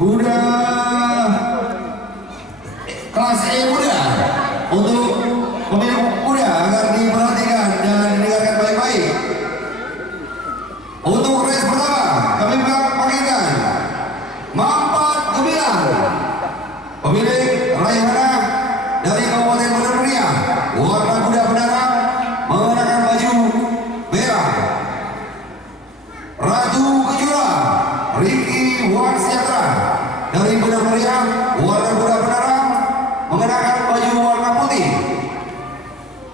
kuda kelas E muda. Untuk pemilik kuda agar diperhatikan dan didengarkan baik-baik. Untuk race pertama kami panggilkan Mampat Gemilang, pemilik Raihana dari Kabupaten Bandar Muria, warna kuda pendarang mengenakan baju merah. Ratu Kejora Ricky Warsiatra dari Bandar Muria, warna kuda pendarang mengenakan baju warna putih.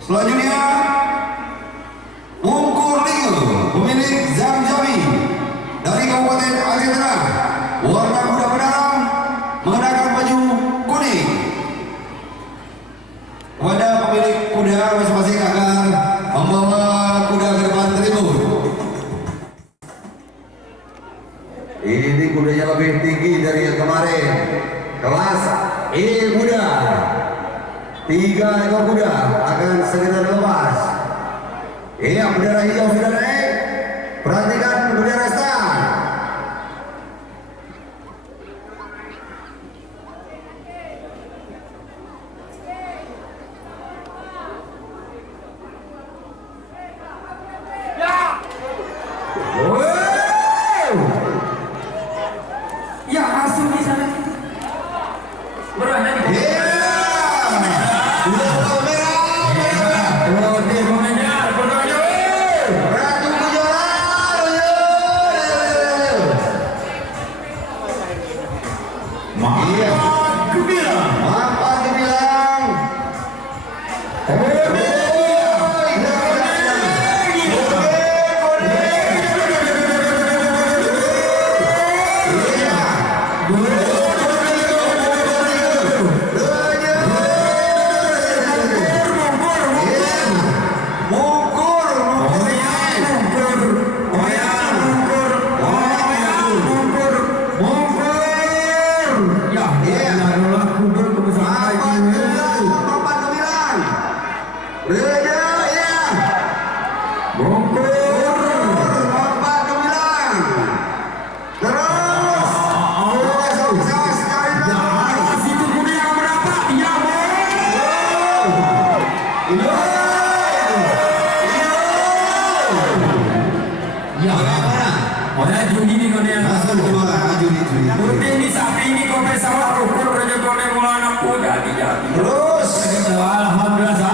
Selanjutnya Mungkur Lingo, pemilik Zamzami dari Kabupaten Aceh Tengah, warna kuda pendarang mengenakan baju kuning. Kepada pemilik kuda masing-masing agar membawa kuda ke depan tribun. Ini kudanya lebih tinggi dari yang kemarin. Kelas E muda. 3 ekor kuda akan segera dilepas. Iya, bendera hijau sudah naik. Perhatikan bendera start. Ya, langsung di sana. Berani. Terus, alhamdulillah.